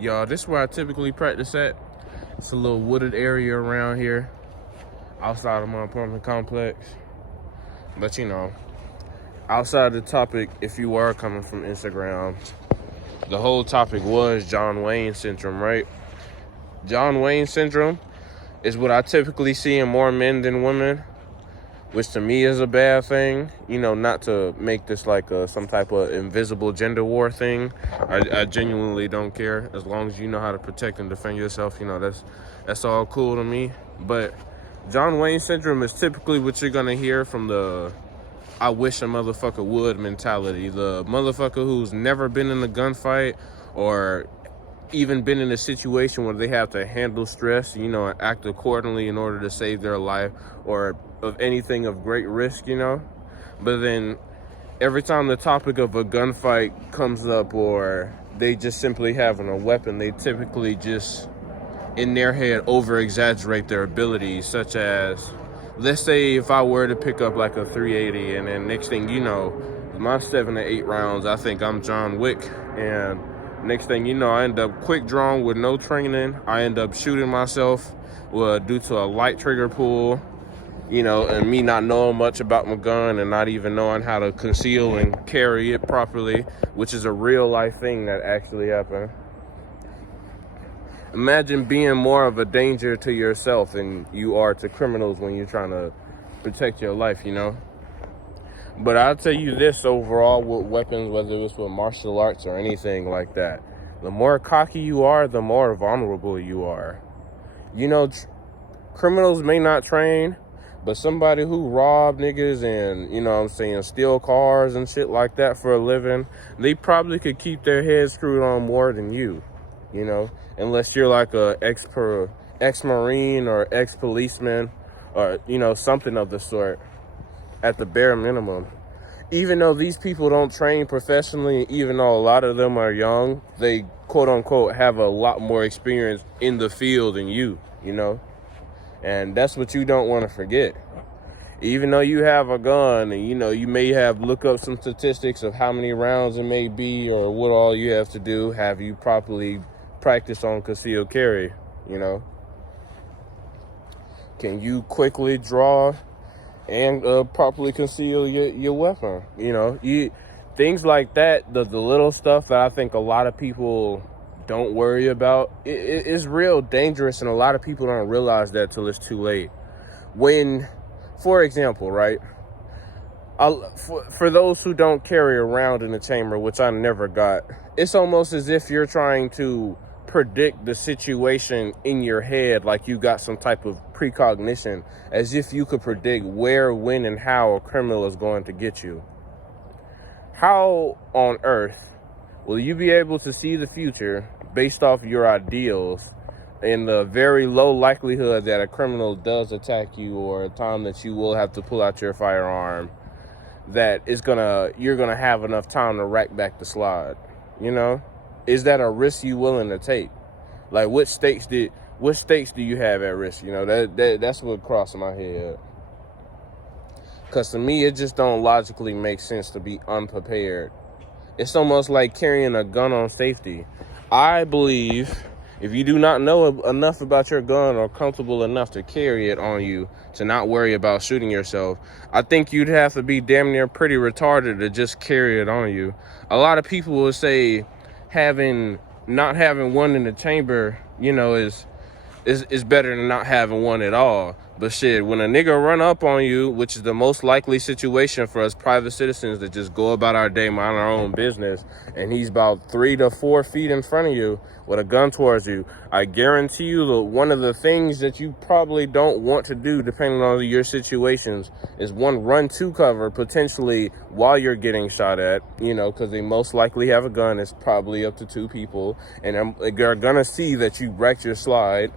Y'all, this is where I typically practice at. It's a little wooded area around here, outside of my apartment complex. But you know, outside the topic, if you are coming from Instagram, the whole topic was John Wayne syndrome, right? John Wayne syndrome is what I typically see in more men than women, which to me is a bad thing. You know, not to make this like some type of invisible gender war thing. I genuinely don't care. As long as you know how to protect and defend yourself, you know, that's all cool to me. But John Wayne syndrome is typically what you're gonna hear from the I wish a motherfucker would mentality. The motherfucker who's never been in a gunfight or even been in a situation where they have to handle stress, you know, and act accordingly in order to save their life or of anything of great risk, you know. But then every time the topic of a gunfight comes up or they just simply having a weapon, they typically just in their head over exaggerate their abilities, such as, let's say if I were to pick up like a 380 and then next thing you know, my 7 to 8 rounds, I think I'm John Wick, and next thing you know, I end up quick drawn with no training. I end up shooting myself due to a light trigger pull, you know, and me not knowing much about my gun and not even knowing how to conceal and carry it properly, which is a real life thing that actually happened. Imagine being more of a danger to yourself than you are to criminals when you're trying to protect your life, you know? But I'll tell you this overall with weapons, whether it's with martial arts or anything like that, the more cocky you are, the more vulnerable you are. You know, criminals may not train, but somebody who rob niggas and, you know what I'm saying, steal cars and shit like that for a living, they probably could keep their head screwed on more than you, you know, unless you're like a ex-Marine or ex-policeman or, you know, something of the sort at the bare minimum. Even though these people don't train professionally, even though a lot of them are young, they quote unquote have a lot more experience in the field than you know? And that's what you don't want to forget. Even though you have a gun and, you know, you may have look up some statistics of how many rounds it may be or what all you have to do, have you properly practice on concealed carry, you know? Can you quickly draw and properly conceal your weapon? You know, things like that, the little stuff that I think a lot of people don't worry about, it's real dangerous, and a lot of people don't realize that till it's too late. When, for example, right, for those who don't carry around in the chamber, which I never got, it's almost as if you're trying to predict the situation in your head, like you got some type of precognition, as if you could predict where, when, and how a criminal is going to get you. How on earth will you be able to see the future based off your ideals in the very low likelihood that a criminal does attack you, or a time that you will have to pull out your firearm, that you're gonna have enough time to rack back the slide? You know, is that a risk you willing to take? Like, what stakes do you have at risk? You know, that's what crossed my head. Because to me, it just don't logically make sense to be unprepared. It's almost like carrying a gun on safety. I believe if you do not know enough about your gun or comfortable enough to carry it on you to not worry about shooting yourself, I think you'd have to be damn near pretty retarded to just carry it on you. A lot of people will say not having one in the chamber, you know, is better than not having one at all. But shit, when a nigga run up on you, which is the most likely situation for us private citizens that just go about our day, mind our own business, and he's about 3 to 4 feet in front of you with a gun towards you, I guarantee you that one of the things that you probably don't want to do, depending on your situations, is one, run to cover potentially while you're getting shot at, you know, because they most likely have a gun. It's probably up to 2 people, and they're gonna see that you wrecked your slide.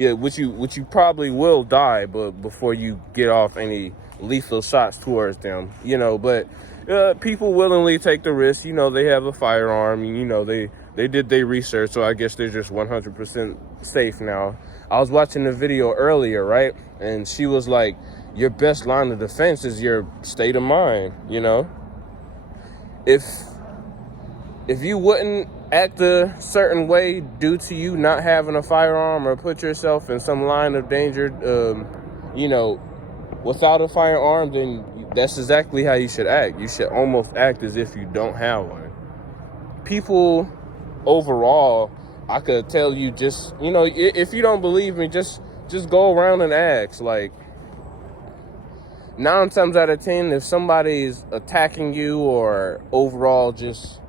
Yeah, which you probably will die, but before you get off any lethal shots towards them, you know. But people willingly take the risk. You know, they have a firearm, and you know they did their research, so I guess they're just 100% safe now. I was watching the video earlier, right, and she was like, "Your best line of defense is your state of mind." You know, if you wouldn't act a certain way due to you not having a firearm, or put yourself in some line of danger, you know, without a firearm, then that's exactly how you should act. You should almost act as if you don't have one. People overall, I could tell you, just, you know, if you don't believe me, just go around and ask. Like, 9 times out of 10, if somebody's attacking you or overall just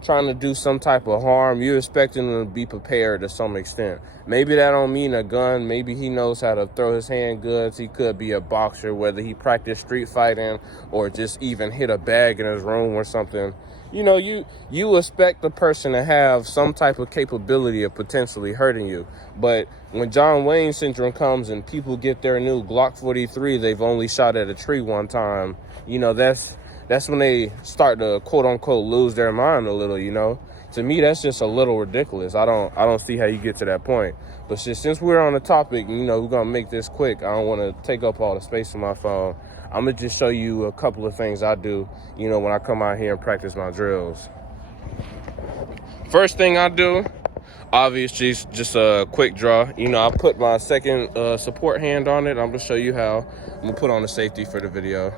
trying to do some type of harm, you're expecting them to be prepared to some extent. Maybe that don't mean a gun. Maybe he knows how to throw his handguns. He could be a boxer, whether he practiced street fighting or just even hit a bag in his room or something. You know, you expect the person to have some type of capability of potentially hurting you. But when John Wayne syndrome comes and people get their new Glock 43, they've only shot at a tree one time, you know, that's when they start to quote unquote lose their mind a little, you know. To me, that's just a little ridiculous. I don't see how you get to that point. But since we're on the topic, you know, we're gonna make this quick. I don't want to take up all the space on my phone. I'm gonna just show you a couple of things I do, you know, when I come out here and practice my drills. First thing I do, obviously, just a quick draw. You know, I put my second support hand on it. I'm gonna show you how. I'm gonna put on the safety for the video.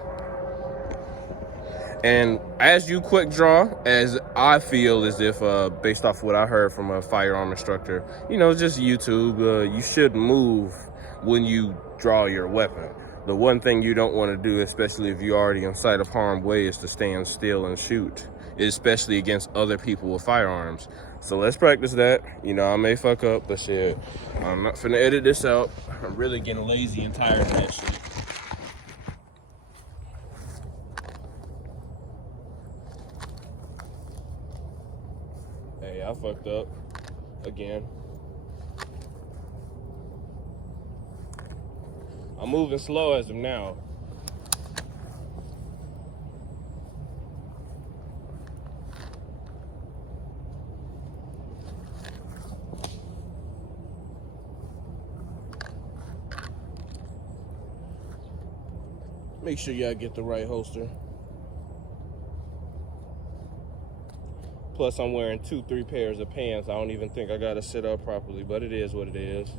And as you quick draw, as I feel as if, based off what I heard from a firearm instructor, you know, just YouTube, you should move when you draw your weapon. The one thing you don't want to do, especially if you're already in sight of harm's way, is to stand still and shoot, especially against other people with firearms. So let's practice that. You know, I may fuck up, but shit, I'm not finna edit this out. I'm really getting lazy and tired of that shit. Hey, I fucked up again. I'm moving slow as of now. Make sure y'all get the right holster. Plus, I'm wearing 2-3 pairs of pants. I don't even think I gotta sit up properly, but it is what it is.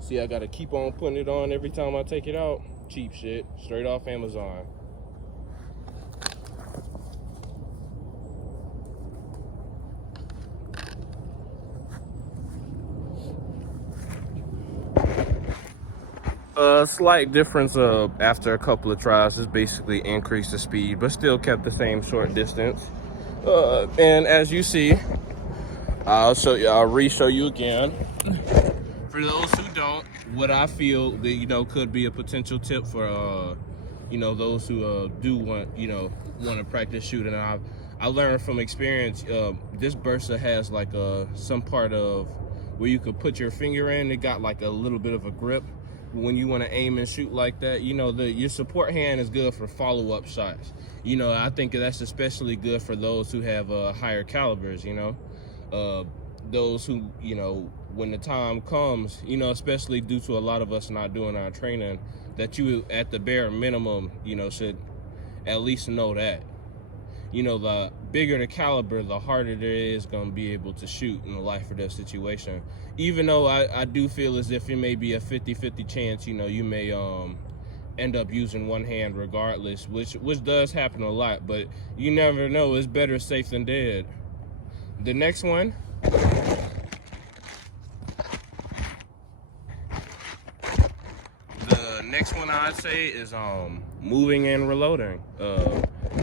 See, I gotta keep on putting it on every time I take it out. Cheap shit, straight off Amazon. Slight difference after a couple of tries is basically increased the speed, but still kept the same short distance. And as you see, I'll re-show you again. For those who don't, what I feel that, you know, could be a potential tip for you know, those who do want to practice shooting. I learned from experience, this bursa has like some part of where you could put your finger in. It got like a little bit of a grip when you want to aim and shoot like that. You know, your support hand is good for follow-up shots. You know, I think that's especially good for those who have higher calibers, you know. Those who, you know, when the time comes, you know, especially due to a lot of us not doing our training, that you at the bare minimum, you know, should at least know that. You know, the bigger the caliber, the harder it is going to be able to shoot in a life or death situation. Even though I do feel as if it may be a 50-50 chance, you know, you may end up using one hand regardless, which does happen a lot, but you never know. It's better safe than dead. The next one, I'd say is moving and reloading.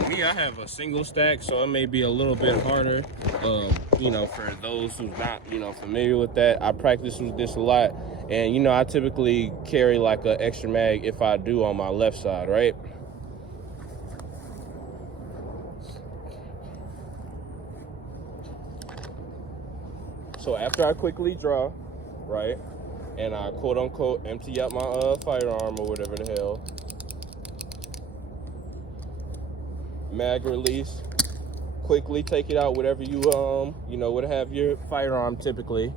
Me, I have a single stack, so it may be a little bit harder. You know, for those who's not, you know, familiar with that, I practice with this a lot, and you know, I typically carry like an extra mag if I do on my left side, right? So after I quickly draw, right, and I quote unquote empty out my firearm or whatever the hell, mag release, quickly take it out, whatever you you know, would have your firearm typically.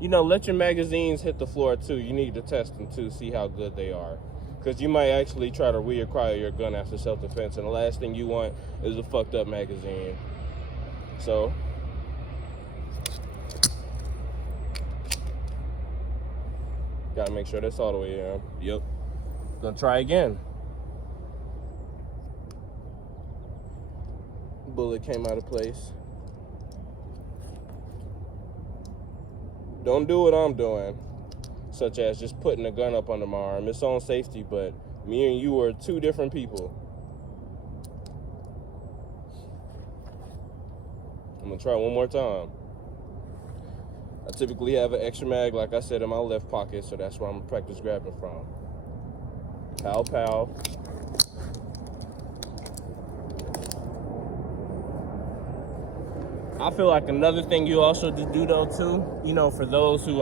You know, let your magazines hit the floor too. You need to test them too, see how good they are. Because you might actually try to reacquire your gun after self-defense, and the last thing you want is a fucked up magazine. So, gotta make sure that's all the way in. Yep. Gonna try again. Bullet came out of place. Don't do what I'm doing, such as just putting a gun up under my arm. It's on safety, but me and you are two different people. I'm gonna try one more time. I typically have an extra mag, like I said, in my left pocket, so that's where I'm gonna practice grabbing from. Pow, pow. I feel like another thing you also do though too, you know, for those who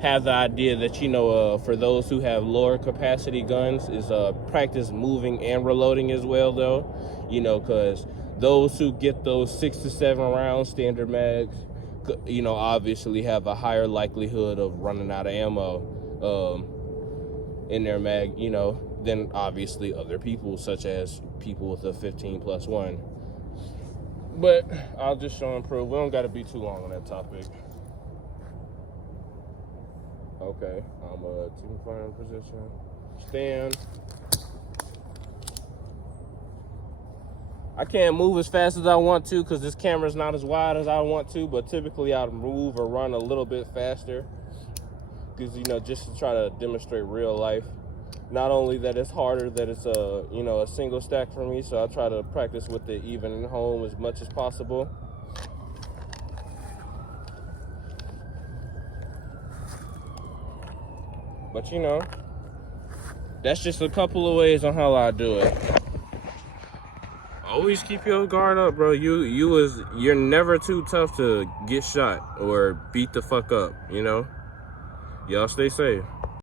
have the idea that, you know, for those who have lower capacity guns, is practice moving and reloading as well though, you know, because those who get those 6 to 7 round standard mags, you know, obviously have a higher likelihood of running out of ammo in their mag, you know, than obviously other people, such as people with a 15+1. But I'll just show and prove. We don't got to be too long on that topic. Okay, I'm taking firing position. Stand. I can't move as fast as I want to because this camera's not as wide as I want to, but typically I'll move or run a little bit faster because, you know, just to try to demonstrate real life. Not only that it's harder, that it's a, you know, a single stack for me, so I try to practice with it even at home as much as possible. But, you know, that's just a couple of ways on how I do it. Always keep your guard up, bro. You're never too tough to get shot or beat the fuck up, you know? Y'all stay safe.